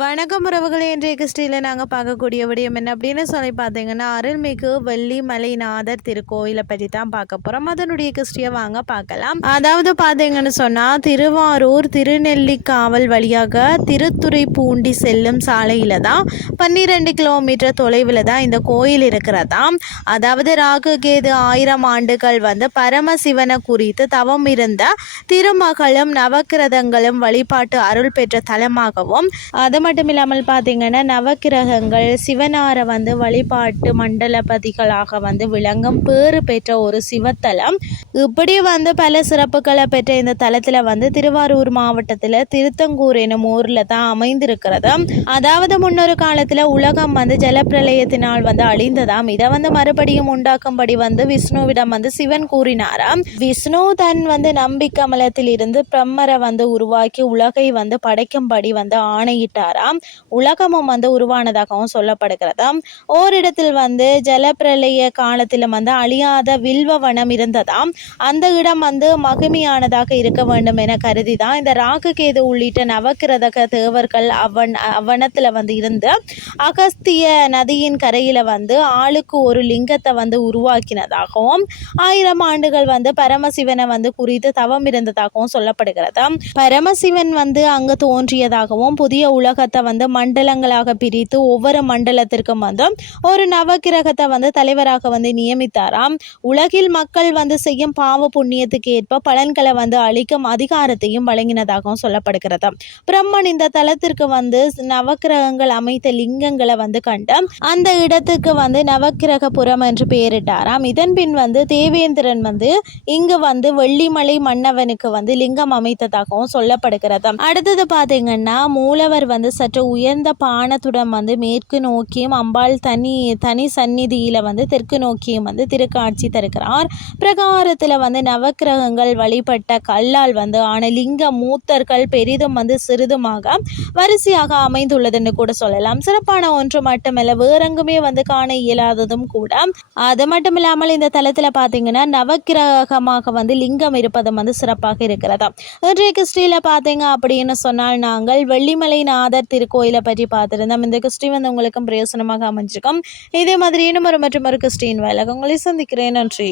வணக்கம் உறவுகளே இன்றைய கிறிஸ்டியில் நாங்கள் பார்க்கக்கூடிய விடயம் என்ன அப்படின்னு சொல்லி பார்த்தீங்கன்னா அருள்மிகு வெள்ளிமலைநாதர் திருக்கோயிலை பற்றி தான் பார்க்க போகிறோம் அதனுடைய கிறிஸ்டியை வாங்க பார்க்கலாம். அதாவது பார்த்தீங்கன்னு சொன்னால் திருவாரூர் திருநெல்லிக்காவல் வழியாக திருத்துறை பூண்டி செல்லும் சாலையில் தான் பன்னிரெண்டு கிலோமீட்டர் தொலைவில் தான் இந்த கோயில் இருக்கிறதாம் அதாவது ராகு கேது ஆயிரம் ஆண்டுகள் வந்து பரமசிவனை குறித்து தவம் இருந்த திருமகளும் நவக்கிரதங்களும் வழிபாட்டு அருள் பெற்ற தலமாகவும் அது மட்டும் இல்லாமல் பார்த்தீங்கன்னா நவக்கிரகங்கள் சிவனாரை வந்து வழிபாட்டு மண்டலபதிகளாக வந்து விளங்கும் பேறு பெற்ற ஒரு சிவத்தலம். இப்படி வந்து பல சிறப்புகளை பெற்ற இந்த தலத்தில் வந்து திருவாரூர் மாவட்டத்தில் திருத்தங்கூர் எனும் ஊரில் தான் அமைந்திருக்கிறது. அதாவது முன்னொரு காலத்தில் உலகம் வந்து ஜலப்பிரளயத்தினால் வந்து அழிந்ததாம். இதை வந்து மறுபடியும் உண்டாக்கும்படி வந்து விஷ்ணுவிடம் வந்து சிவன் கூறினாராம் விஷ்ணு தன் வந்து நம்பிக்கமலத்தில் இருந்து பிரம்மரை வந்து உருவாக்கி உலகை வந்து படைக்கும்படி வந்து ஆணையிட்டார். ஆணையிட்டாராம் உலகமும் வந்து உருவானதாகவும் சொல்லப்படுகிறதா? ஓரிடத்தில் வந்து ஜலப்பிரளய காலத்தில் வந்து அழியாத வில்வ வனம் இருந்ததாம் அந்த இடம் வந்து மகிமையானதாக இருக்க வேண்டும் என கருதி தான் இந்த ராகு கேது உள்ளிட்ட நவக்கிரதக தேவர்கள் அவன் அவனத்தில் வந்து இருந்து அகஸ்திய நதியின் கரையில் வந்து ஆளுக்கு ஒரு லிங்கத்தை வந்து உருவாக்கினதாகவும் ஆயிரம் ஆண்டுகள் வந்து பரமசிவனை வந்து குறித்து தவம் இருந்ததாகவும் சொல்லப்படுகிறது? பரமசிவன் வந்து அங்கு தோன்றியதாகவும் புதிய உலக உலகத்தை வந்து மண்டலங்களாக பிரித்து ஒவ்வொரு மண்டலத்திற்கும் வந்து ஒரு நவக்கிரகத்தை வந்து தலைவராக வந்து நியமித்தாராம். உலகில் மக்கள் வந்து செய்யும் பாவ புண்ணியத்துக்கு ஏற்ப பலன்களை வந்து அளிக்கும் அதிகாரத்தையும் வழங்கினதாகவும் சொல்லப்படுகிறது. பிரம்மன் இந்த தலத்திற்கு வந்து நவக்கிரகங்கள் அமைத்த லிங்கங்களை வந்து கண்டு அந்த இடத்துக்கு வந்து நவக்கிரகபுரம் என்று பெயரிட்டாராம். இதன் பின் வந்து தேவேந்திரன் வந்து இங்கு வந்து வெள்ளிமலை மன்னவனுக்கு வந்து லிங்கம் அமைத்ததாகவும் சொல்லப்படுகிறது. அடுத்தது பார்த்தீங்கன்னா மூலவர் வந்து சற்று உயர்ந்த பானத்துடன் வந்து மேற்கு நோக்கியும் அம்பாள் தனி தனி சந்நிதியில் வந்து தெற்கு நோக்கியும் வந்து திருக்காட்சி தருகிறார். பிரகாரத்தில் வந்து நவக்கிரகங்கள் வழிபட்ட கல்லால் வந்து ஆன லிங்க மூத்தர்கள் பெரிதும் வந்து சிறிதுமாக வரிசையாக அமைந்துள்ளதுன்னு கூட சொல்லலாம். சிறப்பான ஒன்று மட்டுமல்ல வேறெங்குமே வந்து காண இயலாததும் கூட. அது மட்டும் இல்லாமல் இந்த தளத்தில் பார்த்தீங்கன்னா நவக்கிரகமாக வந்து லிங்கம் இருப்பதும் வந்து சிறப்பாக இருக்கிறதா இன்றைய கிறிஸ்டியில் பார்த்தீங்க அப்படின்னு சொன்னால் நாங்கள் வெள்ளிமலை நாதர் திருக்கோயிலை பற்றி பார்த்துருந்தோம். இந்த கிறிஸ்டி வந்து உங்களுக்கும் பிரயோசனமாக அமைஞ்சிருக்கும். இதே மாதிரி இன்னும் ஒரு மற்றும் ஒரு கிறிஸ்டின் வேலை உங்களை சந்திக்கிறேன். நன்றி.